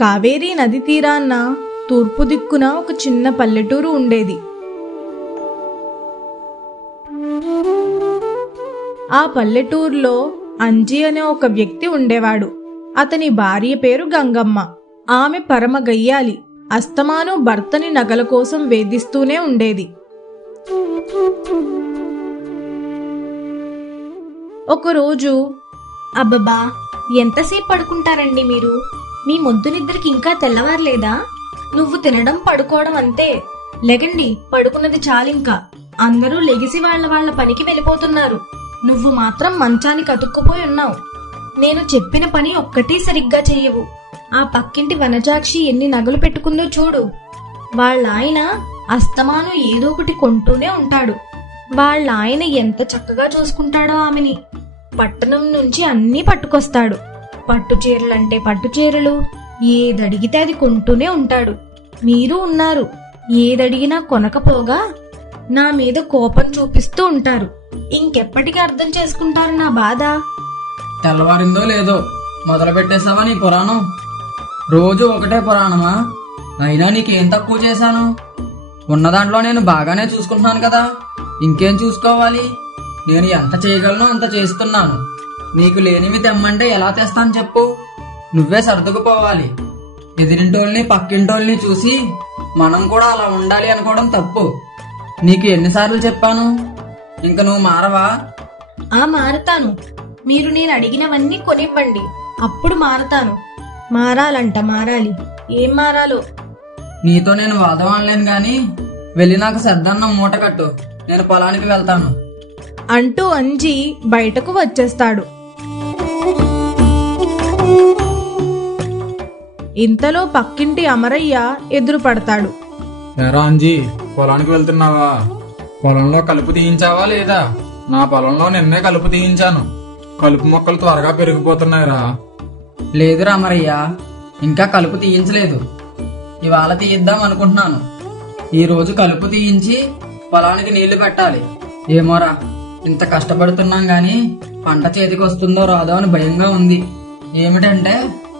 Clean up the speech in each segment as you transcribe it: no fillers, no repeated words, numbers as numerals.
కావేరీ నది తీరాన్న తూర్పు దిక్కున ఒక చిన్న పల్లెటూరు ఉండేది. ఆ పల్లెటూరులో అంజి అనే ఒక వ్యక్తి ఉండేవాడు. అతని భార్య పేరు గంగమ్మ. ఆమె పరమ గయ్యాలి. అస్తమాను భర్తని నగల కోసం వేధిస్తూనే ఉండేది. ఒకరోజు, అబ్బబ్బా, ఎంతసేపు పడుకుంటారండి మీరు? మీ మొద్దు నిద్రకి ఇంకా తెల్లవారలేదా? నువ్వు తినడం పడుకోవడం అంతే. లెగండి, పడుకున్నది చాలింకా. అందరూ లెగిసి వాళ్ళ పనికి వెళ్ళిపోతున్నారు. నువ్వు మాత్రం మంచానికి అతుక్కుపోయి ఉన్నావు. నేను చెప్పిన పని ఒక్కటే సరిగ్గా చెయ్యవు. ఆ పక్కింటి వనజాక్షి ఎన్ని నగలు పెట్టుకుందో చూడు. వాళ్ళ ఆయన అస్తమాను ఏదో ఒకటి కొంటూనే ఉంటాడు. వాళ్ళ ఆయన ఎంత చక్కగా చూసుకుంటాడో ఆమెని. పట్టణం నుంచి అన్నీ పట్టుకొస్తాడు. పట్టు చీరలంటే పట్టు చీరలు, ఏదడిగితే అది కొంటూనే ఉంటాడు. మీరు ఉన్నారు, ఏదడిగినా కొనకపోగా నా మీద కోపం చూపిస్తూ ఉంటారు. ఇంకెప్పటికీ అర్థం చేసుకుంటారు నా బాధ? తెల్లవారిందో లేదో మొదలు పెట్టేశావా నీ పురాణం? రోజు ఒకటే పురాణమా? అయినా నీకేం తక్కువ చేశాను? ఉన్న దాంట్లో నేను బాగానే చూసుకుంటున్నాను కదా, ఇంకేం చూసుకోవాలి? నేను ఎంత చేయగలను అంత చేస్తున్నాను. నీకు లేనివి తెమ్మంటే ఎలా తెస్తాను చెప్పు? నువ్వే సర్దుకుపోవాలి. ఎదిరింటోళ్ళని పక్కింటోళ్ళని చూసి మనం కూడా అలా ఉండాలి అనుకోవడం తప్పు. నీకు ఎన్నిసార్లు చెప్పాను? ఇంక నువ్వు మారవా? మారతాను. మీరు నేను అడిగినవన్నీ కొనివ్వండి, అప్పుడు మారతాను. మారాలంట, మారాలి. ఏం మారాలో? నీతో నేను వాదం అనలేను గాని వెళ్ళి నాకు సద్దన్నం మూట కట్టు, నేను పొలానికి వెళ్తాను అంటూ అంజి బయటకు వచ్చేస్తాడు. ఇంతలో పక్కింటి అమరయ్య ఎదురు పడతాడు. ఎరా అంజీ, పొలానికి వెళ్తున్నావా? పొలంలో కలుపు తీయించావా లేదా? నా పొలంలో నిన్నే కలుపు తీయించాను. కలుపు మొక్కలు త్వరగా పెరిగిపోతున్నాయిరా. లేదు రామరయ్య, ఇంకా కలుపు తీయించలేదు. ఇవాళ తీయిద్దాం అనుకుంటున్నాను. ఈ రోజు కలుపు తీయించి పొలానికి నీళ్లు పెట్టాలి. ఏమోరా, ఇంత కష్టపడుతున్నాం గాని పంట చేతికి వస్తుందో రాదో అని భయంగా ఉంది. ఏమిటంటే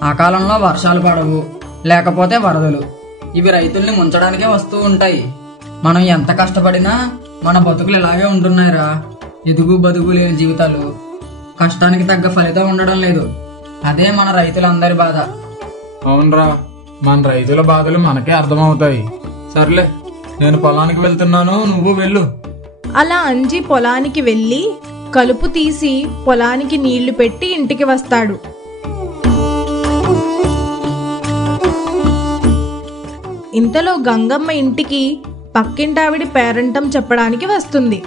ఆ కాలంలో వర్షాలు పడవు, లేకపోతే వరదలు. ఇవి రైతుల్ని ముంచడానికే వస్తూ ఉంటాయి. మనం ఎంత కష్టపడినా మన బతుకులు ఇలాగే ఉంటున్నాయిరా. ఎదుగు బదుగు లేని జీవితాలు, కష్టానికి తగ్గ ఫలితం ఉండడం లేదు. అదే మన రైతులందరి బాధ. అవునరా, మన రైతుల బాధలు మనకే అర్థమవుతాయి. సర్లే, నేను పొలానికి వెళ్తున్నాను, నువ్వు వెళ్ళు. అలా అంజి పొలానికి వెళ్లి కలుపు తీసి పొలానికి నీళ్లు పెట్టి ఇంటికి వస్తాడు. ఇంతలో గంగమ్మ ఇంటికి పక్కింటావిడి పేరంటం చెప్పడానికి వస్తుంది.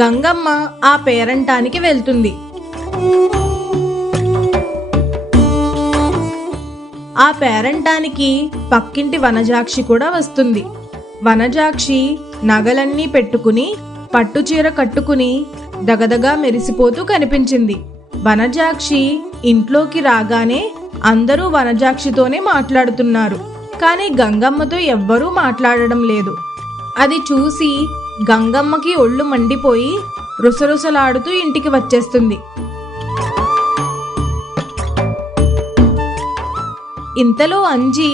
గంగమ్మ ఆ పేరంటానికి వెళ్తుంది. ఆ పేరంటానికి పక్కింటి వనజాక్షి కూడా వస్తుంది. వనజాక్షి నగలన్నీ పెట్టుకుని పట్టుచీర కట్టుకుని దగదగా మెరిసిపోతూ కనిపించింది. వనజాక్షి ఇంట్లోకి రాగానే అందరూ వనజాక్షితోనే మాట్లాడుతున్నారు, కానీ గంగమ్మతో ఎవ్వరూ మాట్లాడడం లేదు. అది చూసి గంగమ్మకి ఒళ్ళు మండిపోయి రుసరుసలాడుతూ ఇంటికి వచ్చేస్తుంది. ఇంతలో అంజి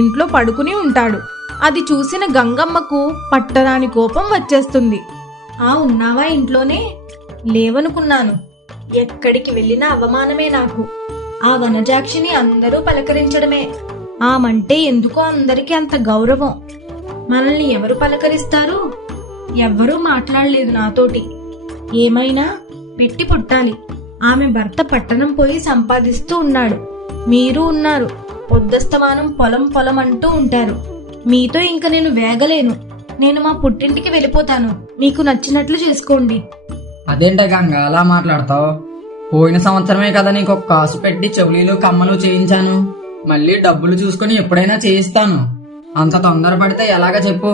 ఇంట్లో పడుకుని ఉంటాడు. అది చూసిన గంగమ్మకు పట్టరాని కోపం వచ్చేస్తుంది. ఉన్నావా ఇంట్లోనే? లేవనుకున్నాను. ఎక్కడికి వెళ్ళినా అవమానమే నాకు. ఆ వనజాక్షిని అందరూ పలకరించడమే. ఆమంటే ఎందుకో అందరికీ అంత గౌరవం. మనల్ని ఎవరు పలకరిస్తారు? ఎవ్వరూ మాట్లాడలేదు నాతోటి. ఏమైనా పెట్టి పుట్టాలి. ఆమె భర్త పట్టణం పోయి సంపాదిస్తూ ఉన్నాడు. మీరు ఉన్నారు, పొద్దస్తమానం పొలం పొలం అంటూ ఉంటారు. మీతో ఇంక నేను వేగలేను. నేను మా పుట్టింటికి వెళ్ళిపోతాను. మీకు నచ్చినట్లు చేసుకోండి. అదేంటే గంగ అలా మాట్లాడతావు? పోయిన సంవత్సరమే కదా నీకు ఒక కాసు పెట్టి చెవులీలు కమ్మలు చేయించాను. మళ్ళీ డబ్బులు చూసుకుని ఎప్పుడైనా చేయిస్తాను. అంత తొందరపడితే ఎలాగ చెప్పు?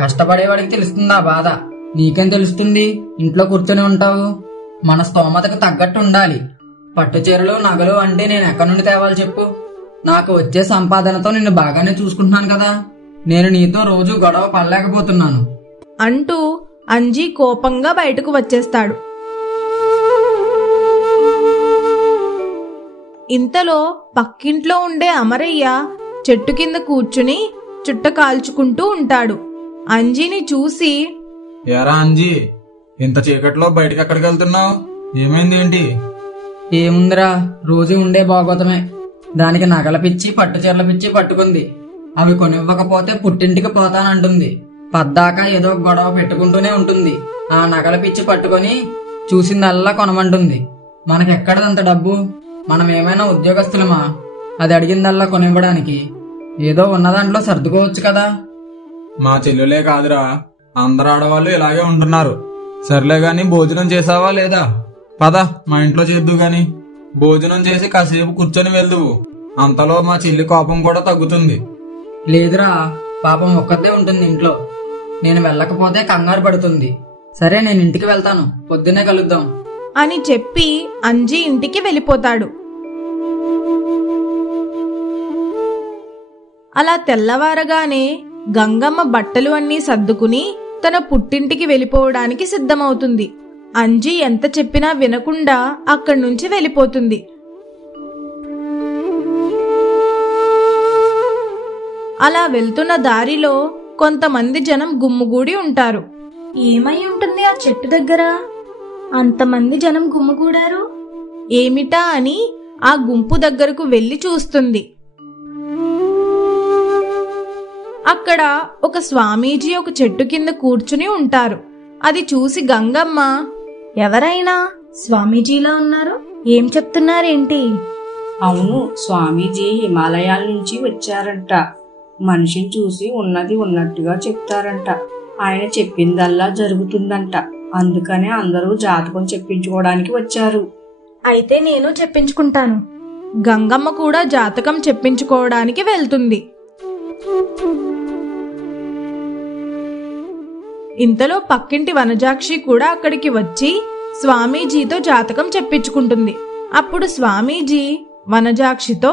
కష్టపడేవాడికి తెలుస్తుందా బాధ? నీకేం తెలుస్తుంది? ఇంట్లో కూర్చొని ఉంటావు. మన స్తోమతకు తగ్గట్టు ఉండాలి. పట్టు చీరలు నగలు అంటే నేను ఎక్కడి నుండి తేవాలి చెప్పు? నాకు వచ్చే సంపాదనతో నిన్ను బాగానే చూసుకుంటున్నాను కదా. నేను నీతో రోజు గొడవ పడలేకపోతున్నాను అంటూ అంజి కోపంగా బయటకు వచ్చేస్తాడు. ఇంతలో పక్కింట్లో ఉండే అమరయ్య చెట్టు కింద కూర్చుని చుట్ట కాల్చుకుంటూ ఉంటాడు. అంజీని చూసి, ఏరా అంజీ, ఇంత చీకట్లో బయటకి ఎక్కడికి వెళ్తున్నావు? ఏమైంది ఏంటి? ఏముందిరా, రోజు ఉండే భాగవతమే. దానికి నగల పిచ్చి పట్టు చీరల పిచ్చి పట్టుకుంది. అవి కొనివ్వకపోతే పుట్టింటికి పోతానంటుంది. పద్దాకా ఏదో గొడవ పెట్టుకుంటూనే ఉంటుంది. ఆ నగల పిచ్చి పట్టుకొని చూసిందల్లా కొనమంటుంది. మనకెక్కడదంత డబ్బు? మనం ఏమైనా ఉద్యోగస్తులమా అది అడిగిందల్లా కొనివ్వడానికి? ఏదో ఉన్నదాంట్లో సర్దుకోవచ్చు కదా. మా చెల్లెలే కాదురా, అందరు ఆడవాళ్ళు ఇలాగే ఉంటున్నారు. సర్లే గాని భోజనం చేసావా లేదా? పద, మా ఇంట్లో చేద్దు గాని. భోజనం చేసి కాసేపు కూర్చొని వెళ్దువు. అంతలో మా చెల్లి కోపం కూడా తగ్గుతుంది. లేదురా, పాపం ఒక్కతే ఉంటుంది ఇంట్లో. నేను వెళ్ళకపోతే కంగారు పడుతుంది. సరే, నేను ఇంటికి వెళ్తాను, పొద్దున్నే కలుద్దాం అని చెప్పి అంజీ ఇంటికి వెళ్ళిపోతాడు. అలా తెల్లవారగానే గంగమ్మ బట్టలు అన్నీ సర్దుకుని తన పుట్టింటికి వెళ్ళిపోవడానికి సిద్ధమవుతుంది. అంజీ ఎంత చెప్పినా వినకుండా అక్కడి నుంచి వెళ్ళిపోతుంది. అలా వెళ్తున్న దారిలో కొంతమంది జనం గుమ్ముగూడి ఉంటారు. ఏమై ఉంటుంది ఆ చెట్టు దగ్గర? అంతమంది జనం గుమ్ముగూడారు. ఏమిటా అని ఆ గుంపు దగ్గరకు వెళ్లి చూస్తుంది. అక్కడ ఒక స్వామీజీ ఒక చెట్టు కింద కూర్చుని ఉంటారు. అది చూసి గంగమ్మ, ఎవరైనా స్వామీజీలా ఉన్నారు, ఏం చెప్తున్నారేంటి? అవును, స్వామీజీ హిమాలయాల నుంచి వచ్చారంట. మనిషిని చూసి ఉన్నది ఉన్నట్టుగా చెప్తారంట. ఆయన చెప్పిందల్లా జరుగుతుందంట. అందుకనే అందరూ జాతకం చెప్పించుకోవడానికి వచ్చారు. అయితే నేను చెప్పించుకుంటాను. గంగమ్మ కూడా జాతకం చెప్పించుకోవడానికి వెళ్తుంది. ఇంతలో పక్కింటి వనజాక్షి కూడా అక్కడికి వచ్చి స్వామీజీతో జాతకం చెప్పించుకుంటుంది. అప్పుడు స్వామీజీ వనజాక్షితో,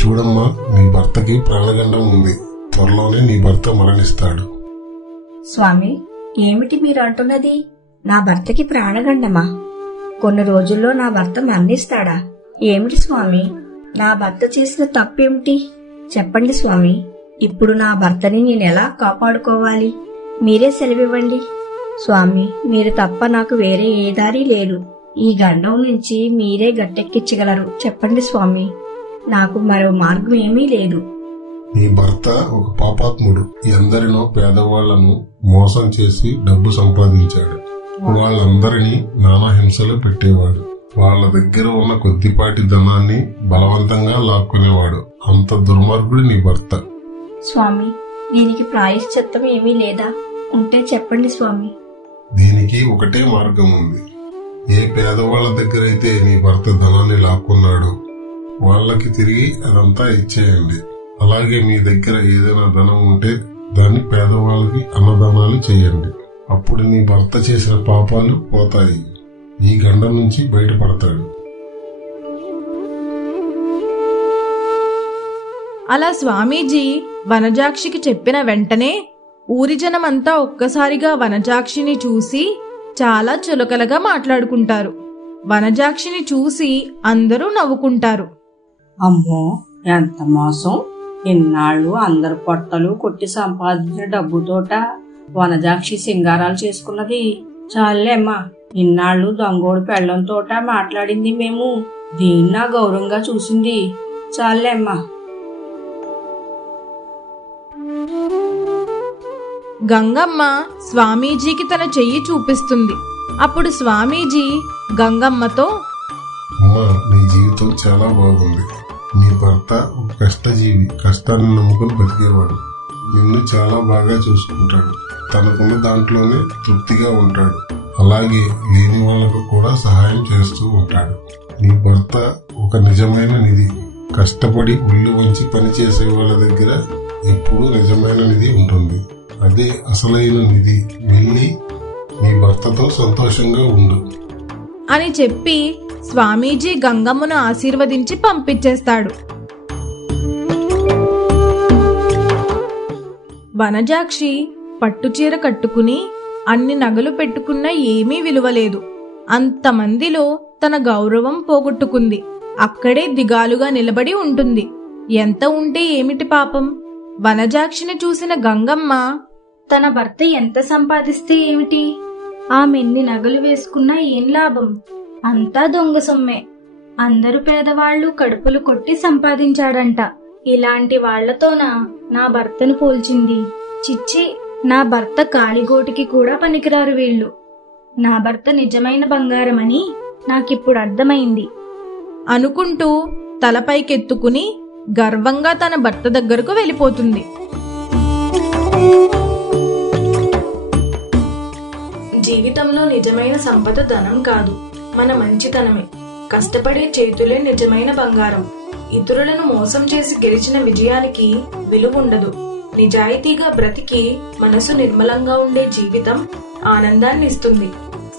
చూడమ్మా, నీ భర్తకి ప్రాణగండం ఉంది. త్వరలోనే నీ భర్త మరణిస్తాడు. స్వామి, ఏమిటి మీరు అంటున్నది? నా భర్తకి ప్రాణగండమా? కొన్ని రోజుల్లో నా భర్త మరణిస్తాడా? ఏమిటి స్వామి? నా భర్త చేసిన తప్పేమిటి? చెప్పండి స్వామి. ఇప్పుడు నా భర్తని నేనెలా కాపాడుకోవాలి? మీరే సెలవివ్వండి స్వామి. మీరు తప్ప నాకు వేరే ఏ దారి లేదు. ఈ గండం నుంచి మీరే గట్టెక్కించగలరు. చెప్పండి స్వామి. నాకు మరో మార్గం ఏమీ లేదు. నీ భర్త ఒక పాపాత్ముడు. ఎందరినో పేదవాళ్లను మోసం చేసి డబ్బు సంపాదించాడు. వాళ్ళందరినీ నానా హింసలు పెట్టేవాడు. వాళ్ళ దగ్గర ఉన్న కొద్దిపాటి ధనాన్ని బలవంతంగా లాక్కునేవాడు. అంత దుర్మార్గుడు నీ భర్త. స్వామి, దీనికి ప్రాయశ్చిత్తం ఏమీ లేదా? ఉంటే చెప్పండి స్వామి. దీనికి ఒకటే మార్గం ఉంది. ఏ పేదవాళ్ల దగ్గర అయితే నీ భర్త ధనాన్ని లాక్కున్నాడో వాళ్ళకి తిరిగి అదంతా ఇచ్చేయండి. అలాగే మీ దగ్గర ఏదైనా ధనం ఉంటే దాన్ని పేదవాళ్ళకి అన్నదానాలు చేయండి. అప్పుడు నీ భర్త చేసిన పాపాలు పోతాయి. ఈ గండం నుంచి బయటపడతాడు. అలా స్వామీజీ వనజాక్షికి చెప్పిన వెంటనే ఊరి జనమంతా ఒక్కసారిగా వనజాక్షిని చూసి చాలా చులకనగా మాట్లాడుకుంటారు. వనజాక్షిని చూసి అందరూ నవ్వుకుంటారు. అమ్మో, ఎంత మోసం! ఇన్నాళ్ళు అందరు పొట్టలు కొట్టి సంపాదించిన డబ్బుతోట వనజాక్షి సింగారాలు చేసుకున్నది. చాలేమ్మా, ఇన్నాళ్ళు దొంగోడు పెళ్లంతోట మాట్లాడింది మేము. దీన్నా గౌరవంగా చూసింది. చాలేమ్మా. గంగమ్మ స్వామీజీకి తన చెయ్యి చూపిస్తుంది. అప్పుడు స్వామీజీ గంగమ్మతో, అమ్మా, నీ జీవితం చాలా బాగుంది. నీ భర్త ఒక కష్టజీవి. కష్టాన్ని నమ్ముకుని బతికేవాడు. నిన్ను చాలా బాగా చూసుకుంటాడు. తనకున్న దాంట్లోనే తృప్తిగా ఉంటాడు. అలాగే లేని వాళ్లకు కూడా సహాయం చేస్తూ ఉంటాడు. నీ భర్త ఒక నిజమైన నిధి. కష్టపడి ఒళ్ళు వంచి పనిచేసే వాళ్ళ దగ్గర ఎప్పుడూ నిజమైన నిధి ఉంటుంది. అదే అసలైన నిధి. వెళ్ళి నీ భర్తతో సంతోషంగా ఉండు అని చెప్పి స్వామీజీ గంగమ్మను ఆశీర్వదించి పంపించేస్తాడు. వనజాక్షి పట్టుచీర కట్టుకుని అన్ని నగలు పెట్టుకున్నా ఏమీ విలువలేదు. అంతమందిలో తన గౌరవం పోగొట్టుకుంది. అక్కడే దిగాలుగా నిలబడి ఉంటుంది. ఎంత ఉంటే ఏమిటి పాపం? వనజాక్షిని చూసిన గంగమ్మ, తన భర్త ఎంత సంపాదిస్తే ఏమిటి, ఆమె ఎన్ని నగలు వేసుకున్నా ఏం లాభం, అంతా దొంగ సొమ్మే. అందరూ పేదవాళ్లు కడుపులు కొట్టి సంపాదించాడంట. ఇలాంటి వాళ్లతోనా నా భర్తను పోల్చింది? చిచ్చి, నా భర్త కాలిగోటికి కూడా పనికిరారు వీళ్ళు. నా భర్త నిజమైన బంగారమని నాకిప్పుడు అర్థమైంది అనుకుంటూ తలపైకెత్తుకుని గర్వంగా తన భర్త దగ్గరకు వెళ్ళిపోతుంది. జీవితంలో నిజమైన సంపద ధనం కాదు, మన మంచితనమే. కష్టపడే చేతులే నిజమైన బంగారం. ఇతరులను మోసం చేసి గెలిచిన విజయానికి విలువుండదు. నిజాయితీగా బ్రతికి మనసు నిర్మలంగా ఉండే జీవితం ఆనందాన్ని ఇస్తుంది.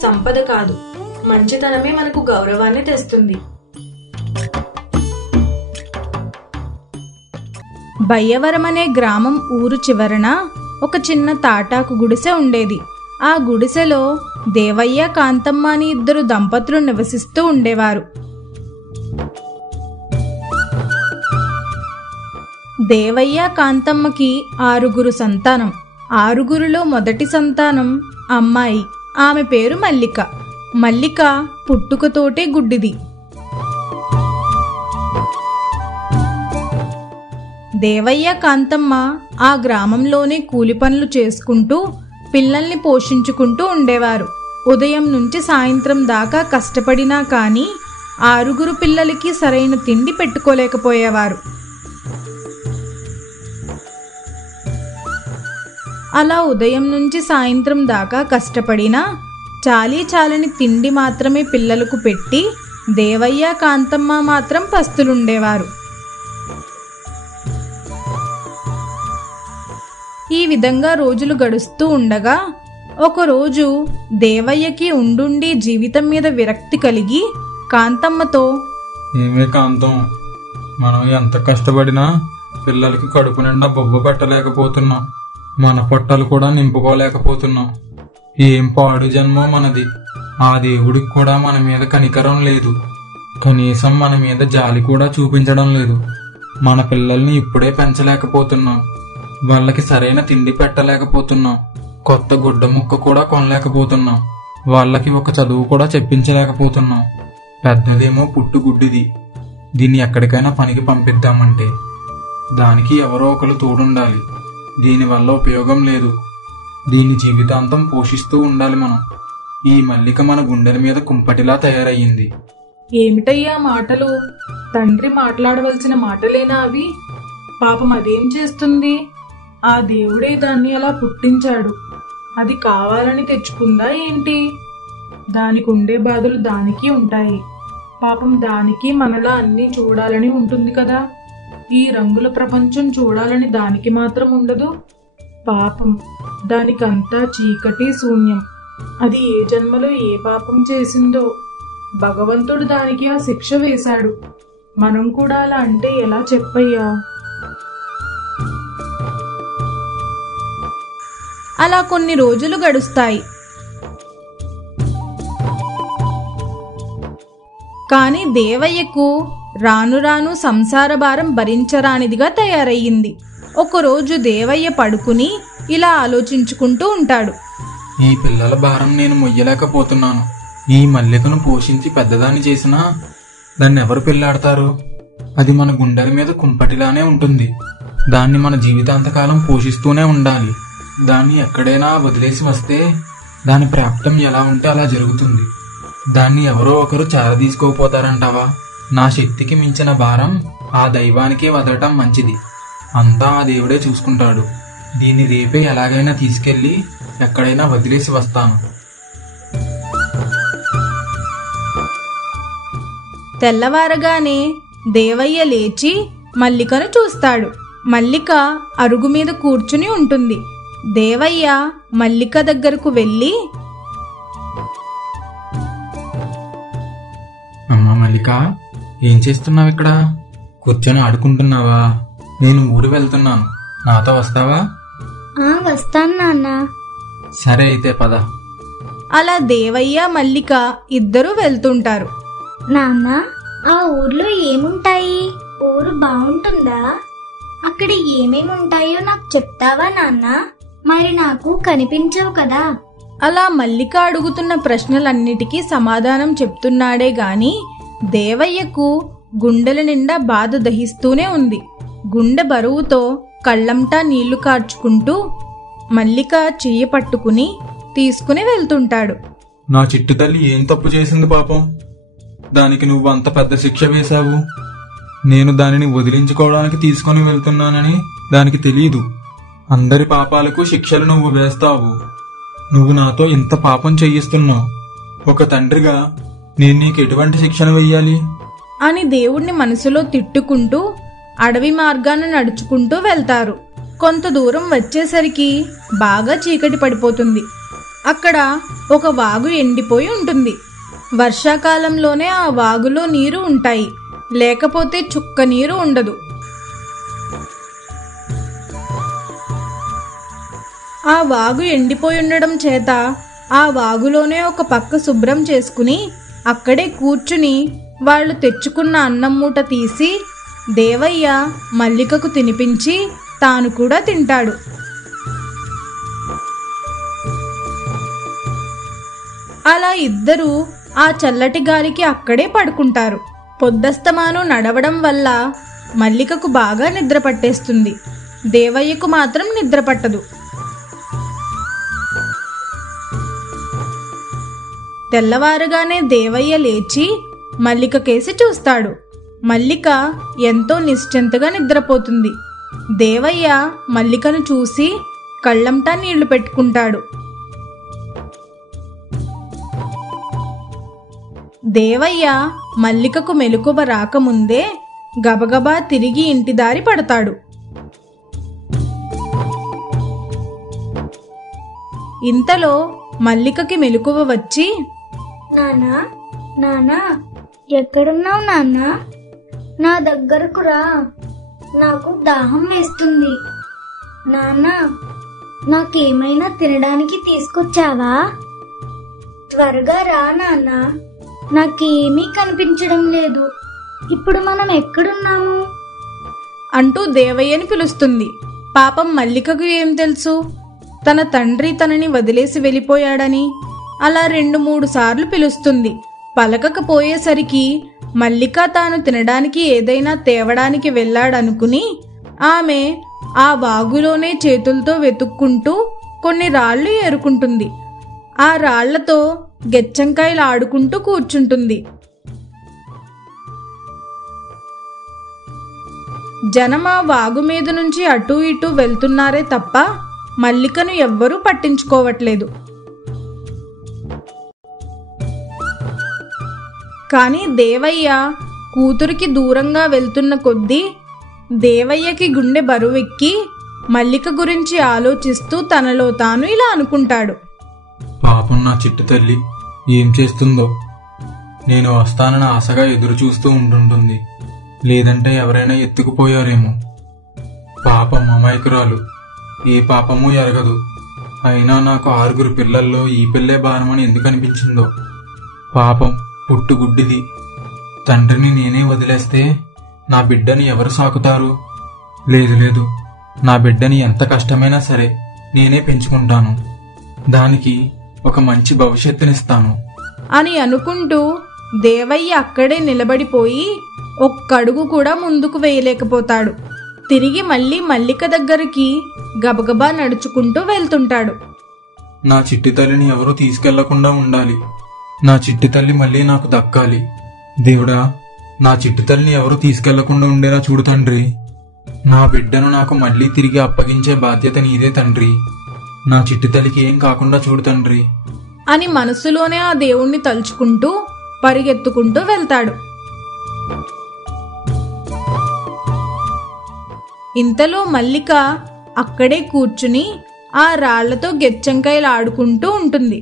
సంపద కాదు, మంచితనమే మనకు గౌరవాన్ని తెస్తుంది. బయ్యవరం అనే గ్రామం ఊరు చివరన ఒక చిన్న తాటాకు గుడిసె ఉండేది. ఆ గుడిసెలో దేవయ్య, కాంతమ్మ అని ఇద్దరు దంపతులు నివసిస్తూ ఉండేవారు. దేవయ్య, కాంతమ్మకి 6 సంతానం. 6లో మొదటి సంతానం అమ్మాయి. ఆమె పేరు మల్లిక. మల్లిక పుట్టుకతోటే గుడ్డిది. దేవయ్య, కాంతమ్మ ఆ గ్రామంలోనే కూలి పనులు చేసుకుంటూ పిల్లల్ని పోషించుకుంటూ ఉండేవారు. ఉదయం నుంచి సాయంత్రం దాకా కష్టపడినా కానీ 6 పిల్లలకి సరైన తిండి పెట్టుకోలేకపోయేవారు. అలా ఉదయం నుంచి సాయంత్రం దాకా కష్టపడినా చాలని తిండి మాత్రమే పిల్లలకు పెట్టి దేవయ్య, కాంతమ్మ మాత్రం పస్తులుండేవారు. ఈ విధంగా రోజులు గడుస్తూ ఉండగా ఒకరోజు దేవయ్యకి ఉండుండి జీవితం మీద విరక్తి కలిగి కాంతమ్మతో, ఏమే కాంతం, మనం ఎంత కష్టపడినా పిల్లలకి కడుపు నిండా బొబ్బ పెట్టలేకపోతున్నాం. మన పొట్టలు కూడా నింపుకోలేకపోతున్నాం. ఏం పాడు జన్మో మనది. ఆ దేవుడికి కూడా మన మీద కనికరం లేదు. కనీసం మన మీద జాలి కూడా చూపించడం లేదు. మన పిల్లల్ని ఇప్పుడే పెంచలేకపోతున్నాం. వాళ్ళకి సరైన తిండి పెట్టలేకపోతున్నాం. కొత్త గుడ్డ ముక్క కూడా కొనలేకపోతున్నాం. వాళ్ళకి ఒక చదువు కూడా చెప్పించలేకపోతున్నాం. పెద్దదేమో పుట్టుగుడ్డిది. దీన్ని ఎక్కడికైనా పనికి పంపిద్దామంటే దానికి ఎవరో ఒకరు తోడుండాలి. దీనివల్ల ఉపయోగం లేదు. దీన్ని జీవితాంతం పోషిస్తూ ఉండాలి మనం. ఈ మల్లిక మన గుండెల మీద కుంపటిలా తయారయ్యింది. ఏమిటయ్యా మాటలు? తండ్రి మాట్లాడవలసిన మాటలేనా అవి? పాపం అదేం చేస్తుంది? ఆ దేవుడే దాన్ని అలా పుట్టించాడు. అది కావాలని తెచ్చుకుందా ఏంటి? దానికి ఉండే బాధలు దానికి ఉంటాయి. పాపం దానికి మనలా అన్నీ చూడాలని ఉంటుంది కదా. ఈ రంగుల ప్రపంచం చూడాలని దానికి మాత్రం ఉండదు. పాపం, దానికంతా చీకటి శూన్యం. అది ఏ జన్మలో ఏ పాపం చేసిందో భగవంతుడు దానికి ఆ శిక్ష వేశాడు. మనం కూడా అలా అంటే ఎలా చెప్పయ్యా? అలా కొన్ని రోజులు గడుస్తాయి. కాని దేవయ్యకు రాను రాను సంసార భారం భరించరానిదిగా తయారయ్యింది. ఒకరోజు దేవయ్య పడుకుని ఇలా ఆలోచించుకుంటూ ఉంటాడు. ఈ పిల్లల భారం నేను మొయ్యలేకపోతున్నాను. ఈ మల్లికను పోషించి పెద్దదాన్ని చేసినా దాన్ని ఎవరు పెళ్లాడతారు? అది మన గుండెల మీద కుంపటిలానే ఉంటుంది. దాన్ని మన జీవితాంతకాలం పోషిస్తూనే ఉండాలి. దాన్ని ఎక్కడైనా వదిలేసి వస్తే దాని ప్రాప్తం ఎలా ఉంటే అలా జరుగుతుంది. దాన్ని ఎవరో ఒకరు చేరదీసుకోపోతారంటావా? నా శక్తికి మించిన భారం ఆ దైవానికే వదలటం మంచిది. అంతా ఆ దేవుడే చూసుకుంటాడు. దీన్ని రేపే ఎలాగైనా తీసుకెళ్లి ఎక్కడైనా వదిలేసి వస్తాను. తెల్లవారగానే దేవయ్య లేచి మల్లికను చూస్తాడు. మల్లిక అరుగు మీద కూర్చుని ఉంటుంది. దేవయ్య మల్లిక దగ్గరకు వెళ్ళి, అమ్మా మల్లిక, ఏం చేస్తున్నావు ఇక్కడ? కూర్చొని ఆడుకుంటున్నావా? నేను ఊరు వెళ్తున్నాను, నాతో వస్తావా? వస్తాను నాన్న. సరే అయితే పద. అలా దేవయ్య మల్లిక ఇద్దరూ వెళ్తుంటారు. నాన్న, ఆ ఊర్లో ఏముంటాయి? ఊరు బాగుంటుందా? అక్కడ ఏమేమి ఉంటాయో నాకు చెప్తావా నాన్న? మరి నాకు కనిపించవు కదా. అలా మల్లిక అడుగుతున్న ప్రశ్నలన్నిటికీ సమాధానం చెప్తున్నాడే గాని దేవయ్యకు గుండెల నిండా బాధ దహిస్తూనే ఉంది. గుండె బరువుతో కళ్ళంటా నీళ్లు కార్చుకుంటూ మల్లిక చెయ్యి పట్టుకుని తీసుకుని వెళ్తుంటాడు. నా చిట్టు తల్లి ఏం తప్పు చేసింది పాపం? దానికి నువ్వు అంత పెద్ద శిక్ష వేశావు. నేను దానిని వదిలించుకోవడానికి తీసుకొని వెళ్తున్నానని దానికి తెలియదు. అందరి పాపాలకు శిక్షలు నువ్వు వేస్తావు. నువ్వు నాతో ఇంత పాపం చెయ్యిస్తున్నావు. ఒక తండ్రిగా నేను నీకు ఎటువంటి శిక్షణ వెయ్యాలి అని దేవుణ్ణి మనసులో తిట్టుకుంటూ అడవి మార్గాన నడుచుకుంటూ వెళ్తారు. కొంత దూరం వచ్చేసరికి బాగా చీకటి పడిపోతుంది. అక్కడ ఒక వాగు ఎండిపోయి ఉంటుంది. వర్షాకాలంలోనే ఆ వాగులో నీరు ఉంటాయి, లేకపోతే చుక్క నీరు ఉండదు. ఆ వాగు ఎండిపోయి ఉండడం చేత ఆ వాగులోనే ఒక పక్క శుభ్రం చేసుకుని అక్కడే కూర్చుని వాళ్ళు తెచ్చుకున్న అన్నం మూట తీసి దేవయ్య మల్లికకు తినిపించి తాను కూడా తింటాడు. అలా ఇద్దరూ ఆ చల్లటి గాలికి అక్కడే పడుకుంటారు. పొద్దస్తమాను నడవడం వల్ల మల్లికకు బాగా నిద్ర పట్టేస్తుంది. దేవయ్యకు మాత్రం నిద్ర పట్టదు. తెల్లవారుగానే దేవయ్య లేచి మల్లిక కేసి చూస్తాడు. మల్లిక ఎంతో నిశ్చింతగా నిద్రపోతుంది. దేవయ్య మల్లికను చూసి కళ్ళంటా నీళ్లు పెట్టుకుంటాడు. దేవయ్య మల్లికకు మెలకువ రాకముందే గబగబా తిరిగి ఇంటి దారి పడతాడు. ఇంతలో మల్లికకి మెలకువ వచ్చి, నానా నానా ఎక్కడున్నావు నాన్నా? నా దగ్గరకు రా, నాకు దాహం వేస్తుంది. నాన్నా నాకేమైనా తినడానికి తీసుకొచ్చావా? త్వరగా రా నాన్నా, నాకేమీ కనిపించడం లేదు. ఇప్పుడు మనం ఎక్కడున్నాము అంటూ దేవయ్యని పిలుస్తుంది. పాపం మల్లికకు ఏం తెలుసు, తన తండ్రి తనని వదిలేసి వెళ్ళిపోయాడని. అలా 2-3 సార్లు పిలుస్తుంది. పలకకపోయేసరికి మల్లిక తాను తినడానికి ఏదైనా తేవడానికి వెళ్ళాడనుకుని ఆమె ఆ వాగులోనే చేతులతో వెతుక్కుంటూ కొన్ని రాళ్లు ఏరుకుంటుంది. ఆ రాళ్లతో గెచ్చంకాయలు ఆడుకుంటూ కూర్చుంటుంది. జనం ఆ వాగు మీద నుంచి అటూ ఇటూ వెళ్తున్నారే తప్ప మల్లికను ఎవ్వరూ పట్టించుకోవట్లేదు. కానీ దేవయ్య కూతురికి దూరంగా వెళ్తున్న కొద్దీ దేవయ్యకి గుండె బరువెక్కి మల్లిక గురించి ఆలోచిస్తూ తనలో తాను ఇలా అనుకుంటాడు. పాపం నా చిట్టు తల్లి ఏం చేస్తుందో. నేను వస్తానని ఆశగా ఎదురు చూస్తూ ఉంటుంటుంది. లేదంటే ఎవరైనా ఎత్తుకుపోయారేమో. పాపం అమాయకురాలు, ఏ పాపమూ ఎరగదు. అయినా నాకు 6 పిల్లల్లో ఈ పిల్లే భారమని ఎందుకు అనిపించిందో. పాపం పుట్టుగుడ్డిది. తండ్రిని నేనే వదిలేస్తే నా బిడ్డని ఎవరు సాకుతారు? లేదు లేదు, నా బిడ్డని ఎంత కష్టమైనా సరే నేనే పెంచుకుంటాను. దానికి ఒక మంచి భవిష్యత్తునిస్తాను అని అనుకుంటూ దేవయ్య అక్కడే నిలబడిపోయి ఒక్కడుగు కూడా ముందుకు వేయలేకపోతాడు. తిరిగి మళ్ళీ మల్లిక దగ్గరికి గబగబా నడుచుకుంటూ వెళ్తుంటాడు. నా చిట్టి తల్లిని ఎవరూ తీసుకెళ్లకుండా ఉండాలి. నా చిట్టి తల్లి మళ్ళీ నాకు దక్కాలి. దేవుడా, నా చిట్టి తల్లిని ఎవరూ తీసుకెళ్లకుండా ఉండేలా చూడు తండ్రి. నా బిడ్డను నాకు మళ్ళీ తిరిగి అప్పగించే బాధ్యత నీదే తండ్రి. నా చిట్టి తల్లికి ఏం కాకుండా చూడు తండ్రి అని మనసులోనే ఆ దేవుణ్ణి తలుచుకుంటూ పరిగెత్తుకుంటూ వెళ్తాడు. ఇంతలో మల్లిక అక్కడే కూర్చుని ఆ రాళ్లతో గెచ్చంకాయలు ఆడుకుంటూ ఉంటుంది.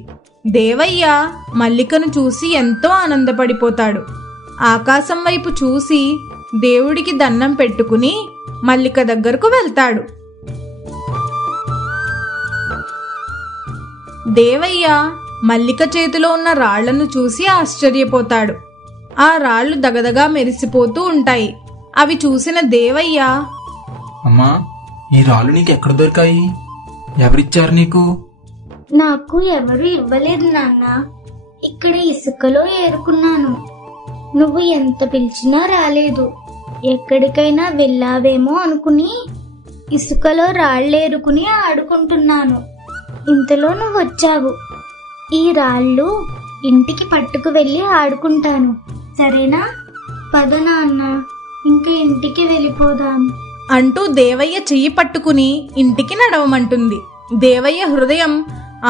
దేవయ్య మల్లికను చూసి ఎంతో ఆనందపడిపోతాడు. ఆకాశం వైపు చూసి దేవుడికి దండం పెట్టుకుని మల్లిక దగ్గరకు వెళ్తాడు. దేవయ్య మల్లిక చేతిలో ఉన్న రాళ్లను చూసి ఆశ్చర్యపోతాడు. ఆ రాళ్లు దగదగా మెరిసిపోతూ ఉంటాయి. అవి చూసిన దేవయ్య, అమ్మా, ఈ రాళ్ళు నీకు ఎక్కడ దొరికాయి? ఎవరిచ్చారు నీకు? నాకు ఎవరు ఇవ్వలేదు నాన్న. ఇక్కడ ఇసుకలో ఏరుకున్నాను. నువ్వు ఎంత పిలిచినా రాలేదు. ఎక్కడికైనా వెళ్ళావేమో అనుకుని ఇసుకలో రాళ్ళేరుకుని ఆడుకుంటున్నాను. ఇంతలో నువ్వు వచ్చావు. ఈ రాళ్ళు ఇంటికి పట్టుకు వెళ్ళి ఆడుకుంటాను, సరేనా? పద నాన్న, ఇంకా ఇంటికి వెళ్ళిపోదాం అంటూ దేవయ్య చెయ్యి పట్టుకుని ఇంటికి నడవమంటుంది. దేవయ్య హృదయం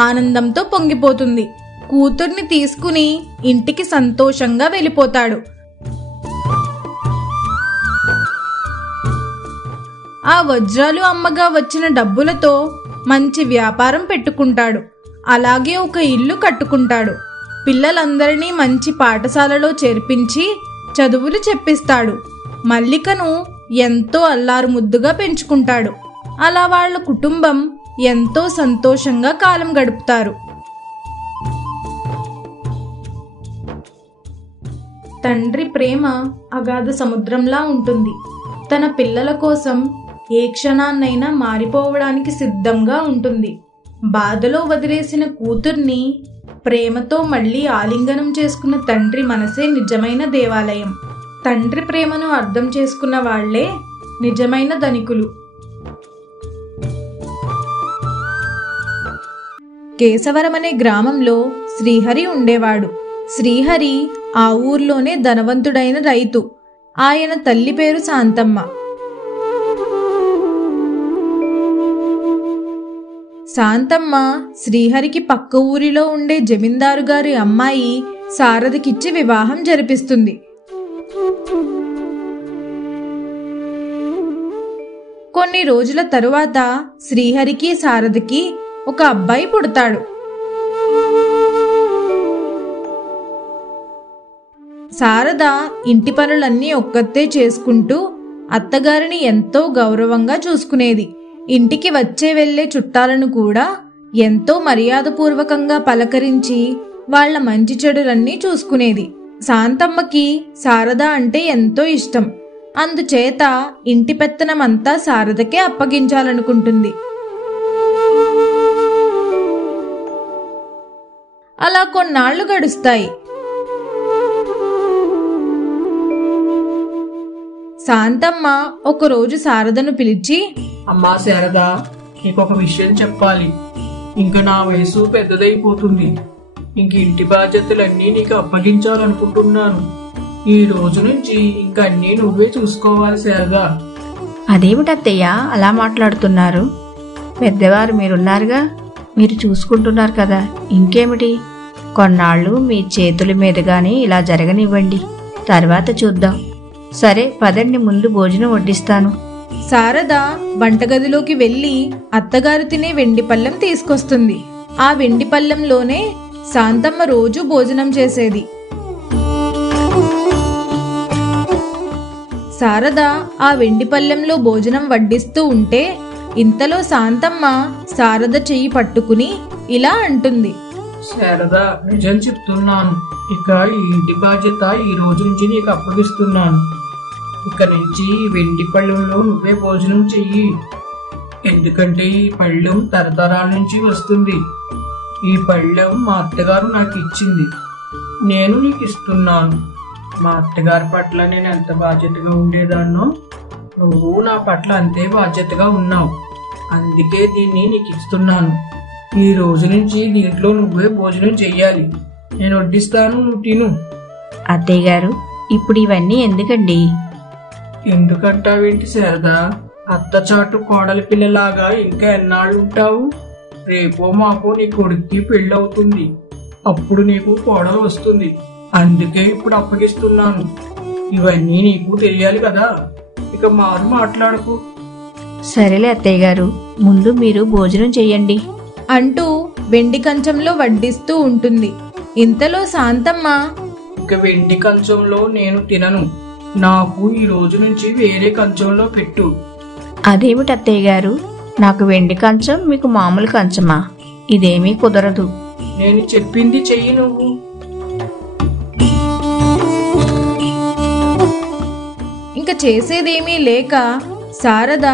ఆనందంతో పొంగిపోతుంది. కూతుర్ని తీసుకుని ఇంటికి సంతోషంగా వెళ్ళిపోతాడు. ఆ వజ్రాలు అమ్మగా వచ్చిన డబ్బులతో మంచి వ్యాపారం పెట్టుకుంటాడు. అలాగే ఒక ఇల్లు కట్టుకుంటాడు. పిల్లలందరినీ మంచి పాఠశాలలో చేర్పించి చదువులు చెప్పిస్తాడు. మల్లికను ఎంతో అల్లారు ముద్దుగా పెంచుకుంటాడు. అలా వాళ్ళ కుటుంబం ఎంతో సంతోషంగా కాలం గడుపుతారు. తండ్రి ప్రేమ అగాధ సముద్రంలా ఉంటుంది. తన పిల్లల కోసం ఏ క్షణాన్నైనా మారిపోవడానికి సిద్ధంగా ఉంటుంది. బాధలో వదిలేసిన కూతుర్ని ప్రేమతో మళ్ళీ ఆలింగనం చేసుకున్న తండ్రి మనసే నిజమైన దేవాలయం. తండ్రి ప్రేమను అర్థం చేసుకున్న వాళ్లే నిజమైన ధనికులు. కేశవరం అనే గ్రామంలో శ్రీహరి ఉండేవాడు. శ్రీహరి ఆ ఊర్లోనే ధనవంతుడైన రైతు. ఆయన తల్లి పేరు శాంతమ్మ. శాంతమ్మ శ్రీహరికి పక్క ఊరిలో ఉండే జమీందారు గారి అమ్మాయి శారదకిచ్చి వివాహం జరిపిస్తుంది. కొన్ని రోజుల తరువాత శ్రీహరికి శారదకి ఒక అబ్బాయి పుడతాడు. శారద ఇంటి పనులన్నీ ఒక్కతే చేసుకుంటూ అత్తగారిని ఎంతో గౌరవంగా చూసుకునేది. ఇంటికి వచ్చే వెళ్లే చుట్టాలను కూడా ఎంతో మర్యాదపూర్వకంగా పలకరించి వాళ్ల మంచి చెడులన్నీ చూసుకునేది. శాంతమ్మకి శారద అంటే ఎంతో ఇష్టం. అందుచేత ఇంటి పెత్తనమంతా శారదకే అప్పగించాలనుకుంటుంది. అలా కొన్నాళ్లు గడుస్తాయి. శాంతమ్మ ఒకరోజు శారదను పిలిచి, అమ్మా శారద, నీకొక విషయం చెప్పాలి. ఇంక నా వయసు పెద్దదైపోతుంది. ఇంక ఇంటి బాధ్యతలన్నీ నీకు అప్పగించాలనుకుంటున్నాను. ఈ రోజు నుంచి ఇంక అన్నీ నువ్వే చూసుకోవాలి శారద. అదేమిటత్తయ్య అలా మాట్లాడుతున్నారు? పెద్దవారు మీరున్నారుగా, మీరు చూసుకుంటున్నారు కదా, ఇంకేమిటి? కొన్నాళ్ళు మీ చేతుల మీదుగానే ఇలా జరగనివ్వండి, తర్వాత చూద్దాం. సరే పదండి, ముందు భోజనం వడ్డిస్తాను. శారద వంటగదిలోకి వెళ్లి అత్తగారు తినే వెండి పళ్ళెం తీసుకొస్తుంది. ఆ వెండి పళ్ళెంలోనే శాంతమ్మ రోజు భోజనం చేసేది. శారద ఆ వెండి పళ్ళెంలో భోజనం వడ్డిస్తూ ఉంటే ఇంతలో శాంతమ్మ శారద చెయ్యి పట్టుకుని ఇలా అంటుంది, శారద, నిజం చెప్తున్నాను. ఇక ఈ ఇంటి బాధ్యత ఈ రోజు నుంచి నీకు అప్పగిస్తున్నాను. ఇక నుంచి వెండి పళ్ళెంలో నువ్వే భోజనం చెయ్యి. ఎందుకంటే ఈ పళ్ళెం తరతరాల నుంచి వస్తుంది. ఈ పళ్ళెం మా అత్తగారు నాకు ఇచ్చింది, నేను నీకు ఇస్తున్నాను. మా అత్తగారి పట్ల నేను ఎంత బాధ్యతగా ఉండేదాన్నో నువ్వు నా పట్ల అంతే బాధ్యతగా ఉన్నావు. అందుకే దీన్ని నీకు ఇస్తున్నాను. ఈ రోజు నుంచి దీంట్లో నువ్వే భోజనం చెయ్యాలి. నేను వడ్డిస్తాను, నువ్వు తిను. అత్తయ్య గారు, ఇప్పుడు ఇవన్నీ ఎందుకండి? ఎందుకంటావేంటి శారదా? అత్త చాటు కోడలి పిల్లలాగా ఇంకా ఎన్నాళ్ళు ఉంటావు? రేపో మాపో నీ కొడుక్కి పెళ్ళవుతుంది. అప్పుడు నీకు కోడలు వస్తుంది. అందుకే ఇప్పుడు అప్పగిస్తున్నాను. ఇవన్నీ నీకు తెలియాలి కదా. ఇక మారు మాట్లాడకు. సరేలే అత్తయ్య గారు, ముందు మీరు భోజనం చెయ్యండి అంటూ వెండి కంచంలో వడ్డిస్తూ ఉంటుంది. ఇంతలో శాంతమ్మ, ఇక వెండి కంచంలో నేను తినను. నాకు ఈ రోజు నుంచి వేరే కంచంలో పెట్టు. అదేమిటి అత్తయ్య గారు, నాకు వెండి కంచం, మీకు మామూలు కంచమా? ఇదేమీ కుదరదు. నేను చెప్పింది చెయ్యి నువ్వు. చేసేదేమీ లేక శారద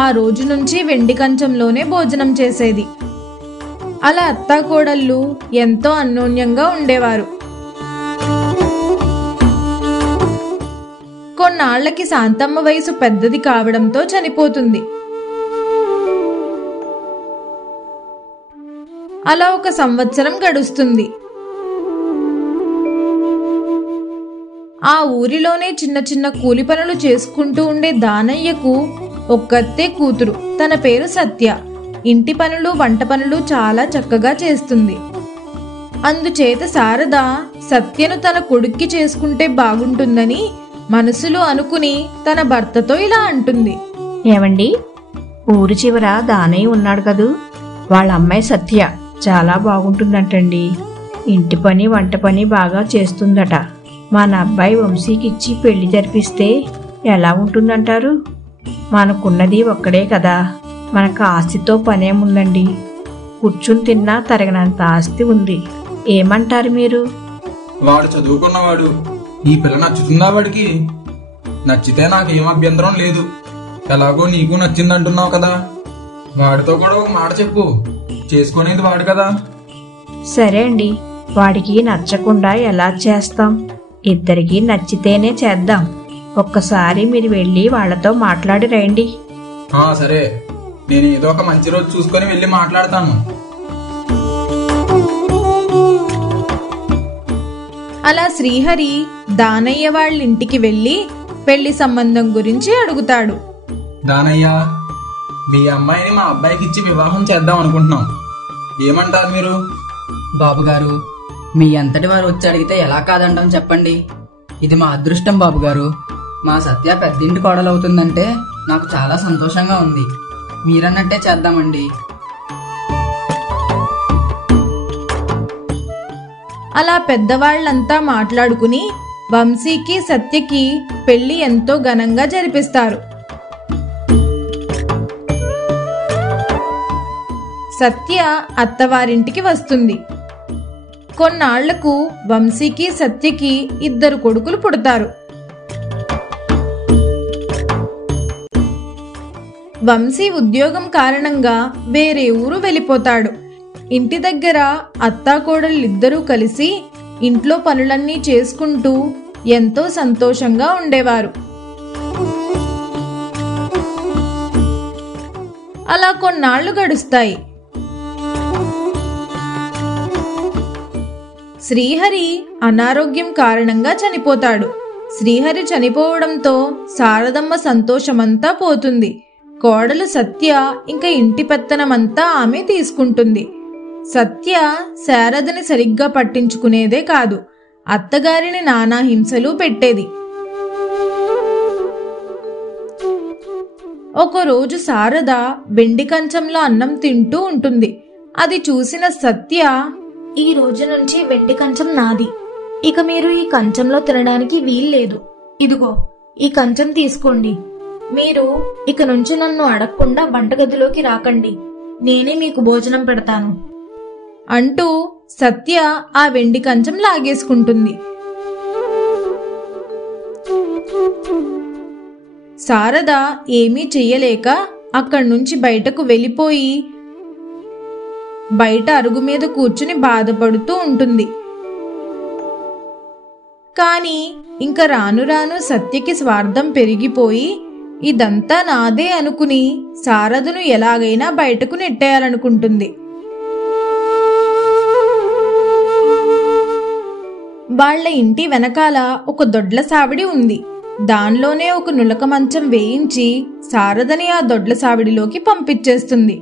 ఆ రోజు నుంచి వెండి కంచంలోనే భోజనం చేసేది. అలా అత్తాకోడళ్ళు ఎంతో అన్యోన్యంగా ఉండేవారు. కొన్నాళ్లకి శాంతమ్మ వయసు పెద్దది కావడంతో చనిపోతుంది. అలా 1 సంవత్సరం గడుస్తుంది. ఆ ఊరిలోనే చిన్న చిన్న కూలి పనులు చేసుకుంటూ ఉండే దానయ్యకు ఒక్కతే కూతురు. తన పేరు సత్య. ఇంటి పనులు వంట పనులు చాలా చక్కగా చేస్తుంది. అందుచేత శారద సత్యను తన కొడుక్కి చేసుకుంటే బాగుంటుందని మనసులో అనుకుని తన భర్తతో ఇలా అంటుంది. ఏమండి, ఊరి చివర దానయ్య ఉన్నాడు కదూ, వాళ్ళ అమ్మాయి సత్య చాలా బాగుంటుందంటండి. ఇంటి పని వంట పని బాగా చేస్తుందట. మన అబ్బాయి వంశీకిచ్చి పెళ్లి జరిపిస్తే ఎలా ఉంటుందంటారు? మనకున్నది ఒక్కడే కదా, మనకు ఆస్తితో పనేముందండి. కూర్చుని తిన్నా తరగనంత ఆస్తి ఉంది. ఏమంటారు మీరు? వాడు చదువుకున్నవాడు. ఈ పిల్ల నచ్చుతుందా వాడికి? నచ్చితే నాకేం అభ్యంతరం లేదు. ఎలాగో నీకు నచ్చిందంటున్నావు కదా, వాడితో కూడా ఒక మాట చెప్పు. చేసుకునేది వాడు కదా. సరే అండి, వాడికి నచ్చకుండా ఎలా చేస్తాం? ఇద్దరికి నచ్చితేనే చేద్దాం. ఒక్కసారి మీరు వెళ్ళి వాళ్లతో మాట్లాడి రండి. సరే, నేను ఏదో ఒక మంచి రోజు చూసుకొని వెళ్ళి మాట్లాడతాను. అలా శ్రీహరి దానయ్య వాళ్ళ ఇంటికి వెళ్ళి పెళ్లి సంబంధం గురించి అడుగుతాడు. దానయ్య, మీ అమ్మాయిని మా అబ్బాయికి ఇచ్చి వివాహం చేద్దాం అనుకుంటున్నాం. ఏమంటారు మీరు? బాబుగారు, మీ అంతటి వారు వచ్చి అడిగితే ఎలా కాదంటాం చెప్పండి. ఇది మా అదృష్టం బాబుగారు. మా సత్య పెద్దింటి కోడలవుతుందంటే నాకు చాలా సంతోషంగా ఉంది. మీరన్నట్టే చేద్దామండి. అలా పెద్దవాళ్లంతా మాట్లాడుకుని వంశీకి సత్యకి పెళ్లి ఎంతో ఘనంగా జరిపిస్తారు. సత్య అత్తవారింటికి వస్తుంది. కొన్నాళ్లకు వంశీకి సత్యకి 2 కొడుకులు పుడతారు. వంశీ ఉద్యోగం కారణంగా వేరే ఊరు వెళ్ళిపోతాడు. ఇంటి దగ్గర అత్తాకోడళ్ళిద్దరూ కలిసి ఇంట్లో పనులన్నీ చేసుకుంటూ ఎంతో సంతోషంగా ఉండేవారు. అలా కొన్నాళ్లు గడుస్తాయి. శ్రీహరి అనారోగ్యం కారణంగా చనిపోతాడు. శ్రీహరి చనిపోవడంతో శారదమ్మ సంతోషమంతా పోతుంది. కోడలు సత్య ఇంకా ఇంటి పెత్తనమంతా ఆమె తీసుకుంటుంది. సత్య శారదని సరిగ్గా పట్టించుకునేదే కాదు, అత్తగారిని నానా హింసలు పెట్టేది. ఒకరోజు శారద వెండి కంచంలో అన్నం తింటూ ఉంటుంది. అది చూసిన సత్య, ఈ రోజు నుంచి వెండి కంచం నాది. ఇక మీరు ఈ కంచంలో తినడానికి వీల్లేదు. ఇదిగో ఈ కంచం తీసుకోండి. మీరు ఇక నుంచి నన్ను అడగకుండా వంటగదిలోకి రాకండి. నేనే మీకు భోజనం పెడతాను అంటూ సత్య ఆ వెండి కంచం లాగేసుకుంటుంది. శారద ఏమీ చెయ్యలేక అక్కడి నుంచి బయటకు వెళ్ళిపోయి బయట అరుగు మీద కూర్చుని బాధపడుతూ ఉంటుంది. కాని ఇంక రాను రాను సత్యకి స్వార్థం పెరిగిపోయి ఇదంతా నాదే అనుకుని శారదను ఎలాగైనా బయటకు నెట్టేయాలనుకుంటుంది. వాళ్ల ఇంటి వెనకాల ఒక దొడ్ల సావిడి ఉంది. దానిలోనే ఒక నులక మంచం వేయించి శారదని ఆ దొడ్ల సావిడిలోకి పంపించేస్తుంది.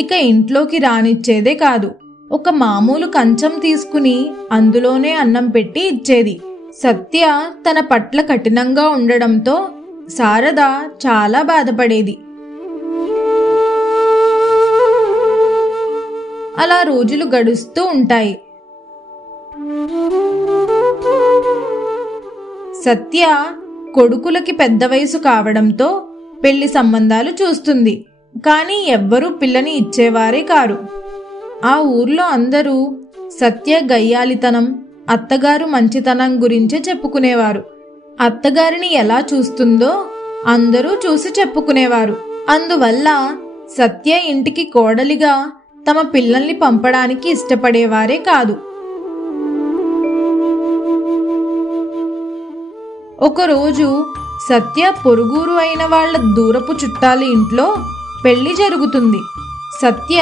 ఇక ఇంట్లోకి రానిచ్చేదే కాదు, ఒక మామూలు కంచం తీసుకుని అందులోనే అన్నం పెట్టి ఇచ్చేది. సత్య తన పట్ల కఠినంగా ఉండడంతో శారద చాలా బాధపడేది. అలా రోజులు గడుస్తూ ఉంటాయి. సత్య కొడుకులకి పెద్ద వయసు కావడంతో పెళ్లి సంబంధాలు చూస్తుంది. కానీ ఎవ్వరూ పిల్లని ఇచ్చేవారే కారు. ఆ ఊర్లో అందరూ సత్య గయ్యాలితనం, అత్తగారు మంచితనం గురించే చెప్పుకునేవారు. అత్తగారిని ఎలా చూస్తుందో అందరూ చూసి చెప్పుకునేవారు. అందువల్ల సత్య ఇంటికి కోడలిగా తమ పిల్లల్ని పంపడానికి ఇష్టపడేవారే కాదు. ఒకరోజు సత్య పొరుగురు అయిన వాళ్ల దూరపు చుట్టాల ఇంట్లో పెళ్లి జరుగుతుంది. సత్య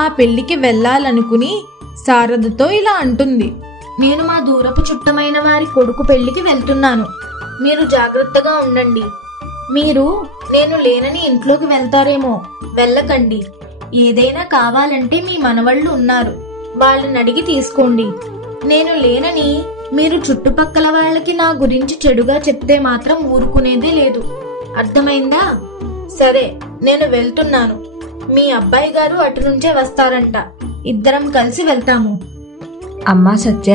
ఆ పెళ్లికి వెళ్ళాలనుకుని శారదతో ఇలా అంటుంది. నేను మా దూరపు చుట్టమైన వారి కొడుకు పెళ్లికి వెళ్తున్నాను. మీరు జాగ్రత్తగా ఉండండి. మీరు నేను లేనని ఇంట్లోకి వెళ్తారేమో. వెళ్ళకండి. ఏదైనా కావాలంటే మీ మనవళ్ళు ఉన్నారు, వాళ్ళని అడిగి తీసుకోండి. నేను లేనని మీరు చుట్టుపక్కల వాళ్ళకి నా గురించి చెడుగా చెప్తే మాత్రం ఊరుకునేదే లేదు. అర్థమైందా? సరే, నేను వెళ్తున్నాను. మీ అబ్బాయి గారు అటు నుంచే వస్తారంట. ఇద్దరం కలిసి వెళ్తాము. అమ్మా సత్య,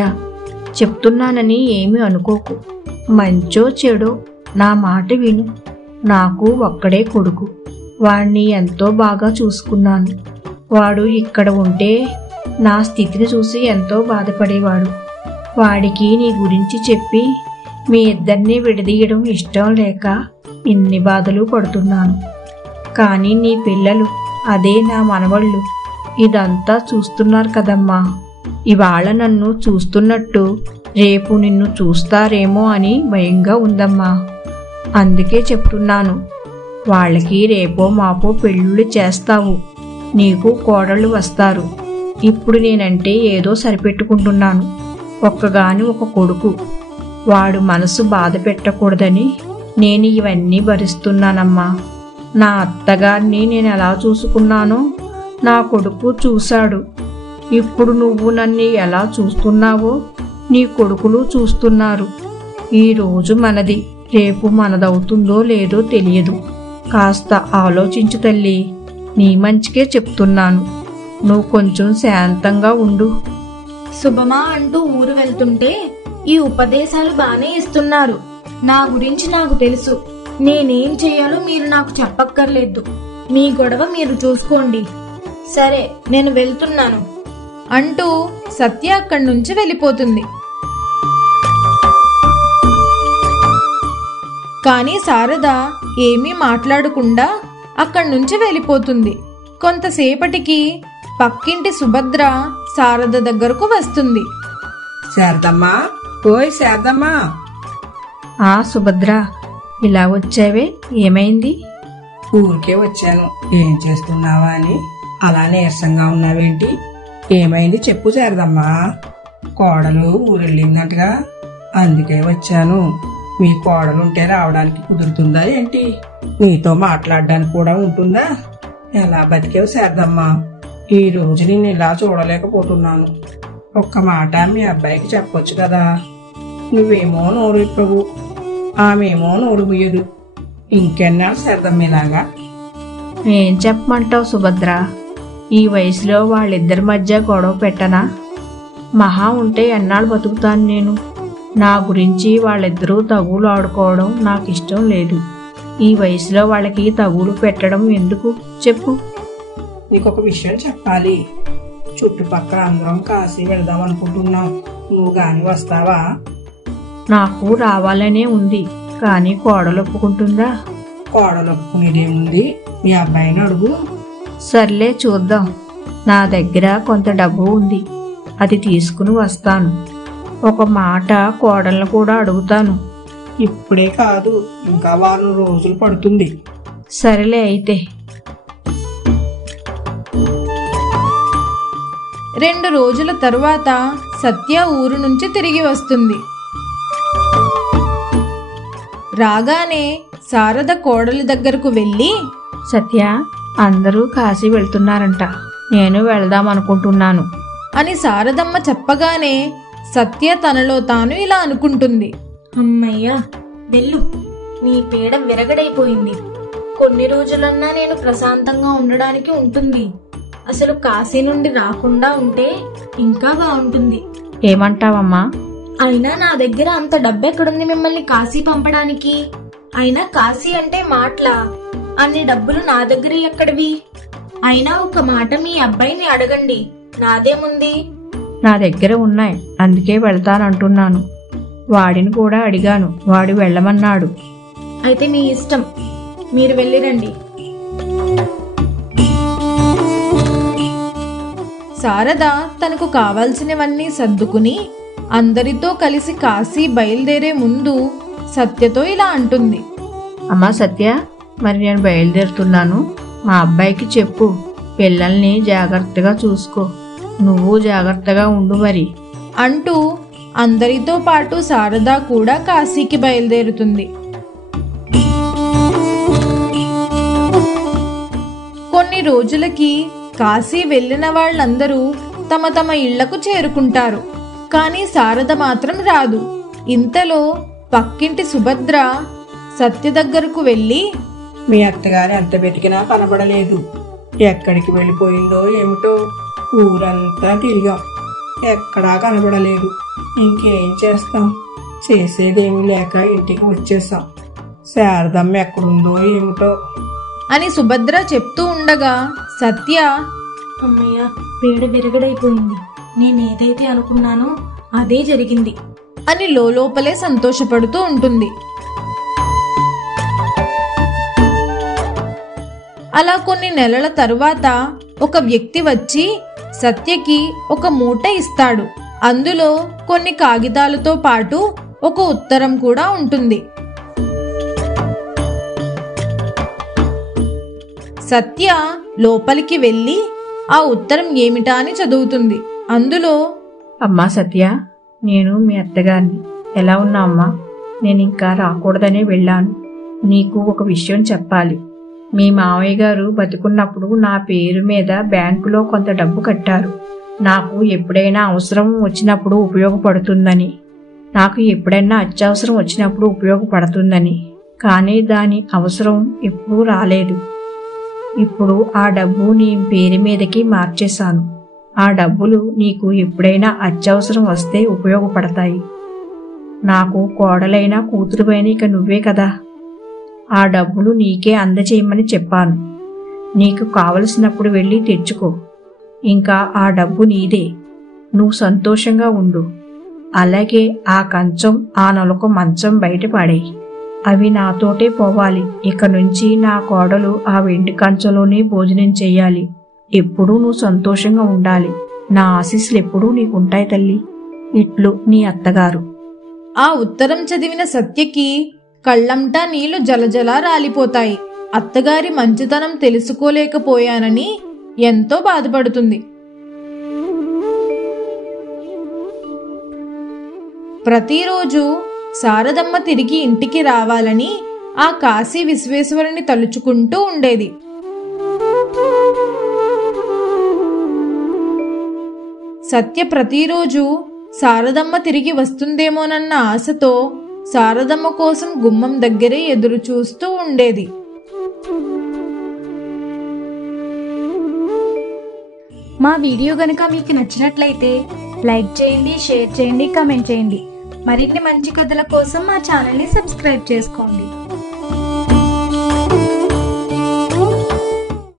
చెప్తున్నానని ఏమీ అనుకోకు. మంచో చెడో నా మాట విను. నాకు ఒక్కడే కొడుకు. వాణ్ణి ఎంతో బాగా చూసుకున్నాను. వాడు ఇక్కడ ఉంటే నా స్థితిని చూసి ఎంతో బాధపడేవాడు. వాడికి నీ గురించి చెప్పి మీ ఇద్దరిని విడదీయడం ఇష్టం లేక ఇన్ని బాధలు పడుతున్నాను. కానీ నీ పిల్లలు, అదే నా మనవళ్ళు, ఇదంతా చూస్తున్నారు కదమ్మా. ఇవాళ నన్ను చూస్తున్నట్టు రేపు నిన్ను చూస్తారేమో అని భయంగా ఉందమ్మా. అందుకే చెప్తున్నాను. వాళ్ళకి రేపో మాపో పెళ్ళిళ్ళు చేస్తావు. నీకు కోడళ్ళు వస్తారు. ఇప్పుడు నేనంటే ఏదో సరిపెట్టుకుంటున్నాను. ఒక్కగాని ఒక కొడుకు. వాడు మనసు బాధ పెట్టకూడదని నేను ఇవన్నీ భరిస్తున్నానమ్మా. నా అత్తగారిని నేను ఎలా చూసుకున్నానో నా కొడుకు చూశాడు. ఇప్పుడు నువ్వు నన్ను ఎలా చూస్తున్నావో నీ కొడుకులు చూస్తున్నారు. ఈ రోజు మనది, రేపు మనదవుతుందో లేదో తెలియదు. కాస్త ఆలోచించు తల్లి. నీ మంచికే చెప్తున్నాను. నువ్వు కొంచెం శాంతంగా ఉండు. శుభమా అంటూ ఊరు వెళ్తుంటే ఈ ఉపదేశాలు బానే ఇస్తున్నారు. నా గురించి నాకు తెలుసు. నేనేం చెయ్యాలో మీరు నాకు చెప్పక్కర్లేదు. మీ గొడవ మీరు చూసుకోండి. సరే, నేను వెళ్తున్నాను అంటూ సత్య అక్కడి నుంచి వెళ్ళిపోతుంది. కానీ శారద ఏమీ మాట్లాడకుండా అక్కడి నుంచి వెళ్ళిపోతుంది. కొంతసేపటికి పక్కింటి సుభద్ర శారద దగ్గరకు వస్తుంది. శారదమ్మా, ఓయ్ శారదమ్మా. ఆ సుభద్ర, ఇలా వచ్చావే, ఏమైంది? ఊరికే వచ్చాను. ఏం చేస్తున్నావా అని అలా నీరసంగా ఉన్నావేంటి? ఏమైంది చెప్పు శారదమ్మా. కోడలు ఊరెళ్ళిందంటగా, అందుకే వచ్చాను. మీ కోడలుంటే రావడానికి కుదురుతుందా ఏంటి? నీతో మాట్లాడడానికి కూడా ఉంటుందా? ఎలా బతికేవు శారదమ్మా? ఈ రోజు నేను ఇలా చూడలేకపోతున్నాను. ఒక్క మాట మీ అబ్బాయికి చెప్పొచ్చు కదా. నువ్వేమో నోరు ఇప్పవు, ఆమెమో నోరు ముయ్యదు. ఇంకెన్నాళ్ళు శారదమ్మ ఇలాగా? ఏం చెప్పమంటావు సుభద్ర? ఈ వయసులో వాళ్ళిద్దరి మధ్య గొడవ పెట్టనా? మహా ఉంటే ఎన్నాళ్ళు బతుకుతాను నేను? నా గురించి వాళ్ళిద్దరూ తగులు ఆడుకోవడం నాకు ఇష్టం లేదు. ఈ వయసులో వాళ్ళకి తగులు పెట్టడం ఎందుకు చెప్పు? నీకొక విషయం చెప్పాలి. చుట్టుపక్కల అందరం కాశీ వెళదాం అనుకుంటున్నాం. నువ్వు గాని వస్తావా? నాకు రావాలనే ఉంది, కానీ కోడలు ఒప్పుకుంటుందా? కోడలు ఒప్పుకునేదేముంది? మీ అబ్బాయిని అడుగు. సర్లే, చూద్దాం. నా దగ్గర కొంత డబ్బు ఉంది, అది తీసుకుని వస్తాను. ఒక మాట కోడలను కూడా అడుగుతాను. ఇప్పుడే కాదు, ఇంకా వారం రోజులు పడుతుంది. సరేలే అయితే. 2 రోజుల తరువాత సత్య ఊరు నుంచి తిరిగి వస్తుంది. రాగానే శారద కోడలి దగ్గరకు వెళ్ళి, సత్య, అందరూ కాశీ వెళ్తున్నారంట, నేను వెళ్దాం అనుకుంటున్నాను అని శారదమ్మ చెప్పగానే సత్య తనలో తాను ఇలా అనుకుంటుంది. అమ్మయ్యా, వెళ్ళు. నీ పీడ విరగడైపోయింది. కొన్ని రోజులన్నా నేను ప్రశాంతంగా ఉండడానికి ఉంటుంది. అసలు కాశీ నుండి రాకుండా ఉంటే ఇంకా బాగుంటుంది. ఏమంటావమ్మా? అయినా నా దగ్గర అంత డబ్బెక్కడుంది మిమ్మల్ని కాశీ పంపడానికి? అయినా కాశీ అంటే మాటలా? అన్ని డబ్బులు నా దగ్గర ఎక్కడివి? అయినా ఒక మాట మీ అబ్బాయిని అడగండి, నాదేముంది? నా దగ్గర ఉన్నాయి, అందుకే వెళ్తానంటున్నాను. వాడిని కూడా అడిగాను, వాడు వెళ్ళమన్నాడు. అయితే మీ ఇష్టం, మీరు వెళ్ళిరండి. శారద తనకు కావాల్సినవన్నీ సర్దుకుని అందరితో కలిసి కాశీ బయలుదేరే ముందు సత్యతో ఇలా అంటుంది. అమ్మా సత్య, మరి నేను బయలుదేరుతున్నాను. మా అబ్బాయికి చెప్పు, పిల్లల్ని జాగ్రత్తగా చూసుకో, నువ్వు జాగ్రత్తగా ఉండు మరి అంటూ అందరితో పాటు శారద కూడా కాశీకి బయలుదేరుతుంది. కొన్ని రోజులకి కాశీ వెళ్ళిన వాళ్ళందరూ తమ తమ ఇళ్లకు చేరుకుంటారు. కానీ శారద మాత్రం రాదు. ఇంతలో పక్కింటి సుభద్ర సత్య దగ్గరకు వెళ్ళి, మీ అత్తగారు ఎంత వెతికినా కనబడలేదు. ఎక్కడికి వెళ్ళిపోయిందో ఏమిటో, ఊరంతా తిరిగాం, ఎక్కడా కనబడలేదు. ఇంకేం చేస్తాం, చేసేదేమీ లేక ఇంటికి వచ్చేసాం. శారదమ్మ ఎక్కడుందో ఏమిటో అని సుభద్ర చెప్తూ ఉండగా సత్య, అమ్మయ్య, పేడ విరగడైపోయింది. నేనేదైతే అనుకున్నానో అదే జరిగింది అని లోపలే సంతోషపడుతూ ఉంటుంది. అలా కొన్ని నెలల తరువాత ఒక వ్యక్తి వచ్చి సత్యకి ఒక మూట ఇస్తాడు. అందులో కొన్ని కాగితాలతో పాటు ఒక ఉత్తరం కూడా ఉంటుంది. సత్య లోపలికి వెళ్ళి ఆ ఉత్తరం ఏమిటా అని చదువుతుంది. అందులో, అమ్మా సత్య, నేను మీ అత్తగారిని. ఎలా ఉన్నా అమ్మా? నేను ఇంకా రాకూడదనే వెళ్ళాను. నీకు ఒక విషయం చెప్పాలి. మీ మావయ్య గారు బతికున్నప్పుడు నా పేరు మీద బ్యాంకులో కొంత డబ్బు కట్టారు. నాకు ఎప్పుడైనా అవసరం వచ్చినప్పుడు ఉపయోగపడుతుందని, నాకు ఎప్పుడైనా అత్యవసరం వచ్చినప్పుడు ఉపయోగపడుతుందని. కానీ దాని అవసరం ఎప్పుడూ రాలేదు. ఇప్పుడు ఆ డబ్బు నీ పేరు మీదకి మార్చేశాను. ఆ డబ్బులు నీకు ఎప్పుడైనా అత్యవసరం వస్తే ఉపయోగపడతాయి. నాకు కోడలైన కూతురువైన ఇక నువ్వే కదా. ఆ డబ్బులు నీకే అందజేయమని చెప్పాను. నీకు కావలసినప్పుడు వెళ్ళి తెచ్చుకో. ఇంకా ఆ డబ్బు నీదే. నువ్వు సంతోషంగా ఉండు. అలాగే ఆ కంచం, ఆ నలుక మంచం బయట పడేయి. అవి నాతోటే పోవాలి. ఇక నుంచి నా కోడలు ఆ వెండి కంచంలోనే భోజనం చెయ్యాలి. ఎప్పుడూ నువ్వు సంతోషంగా ఉండాలి. నా ఆశీస్సులు ఎప్పుడూ నీకుంటాయి తల్లి. ఇట్లు నీ అత్తగారు. ఆ ఉత్తరం చదివిన సత్యకి కళ్ళంటా నీళ్లు జలజలా రాలిపోతాయి. అత్తగారి మంచితనం తెలుసుకోలేకపోయానని ఎంతో బాధపడుతుంది. ప్రతిరోజు శారదమ్మ తిరిగి ఇంటికి రావాలని ఆ కాశీ విశ్వేశ్వరుని తలుచుకుంటూ ఉండేది. సత్య ప్రతిరోజు శారదమ్మ తిరిగి వస్తుందేమోనన్న ఆశతో శారదమ్మ కోసం గుమ్మం దగ్గరే ఎదురు చూస్తూ ఉండేది. మా వీడియో గనుక మీకు నచ్చినట్లయితే లైక్ చేయండి, షేర్ చేయండి, కామెంట్ చేయండి. మరిన్ని మంచి కథల కోసం మా ఛానల్ని సబ్స్క్రైబ్ చేసుకోండి.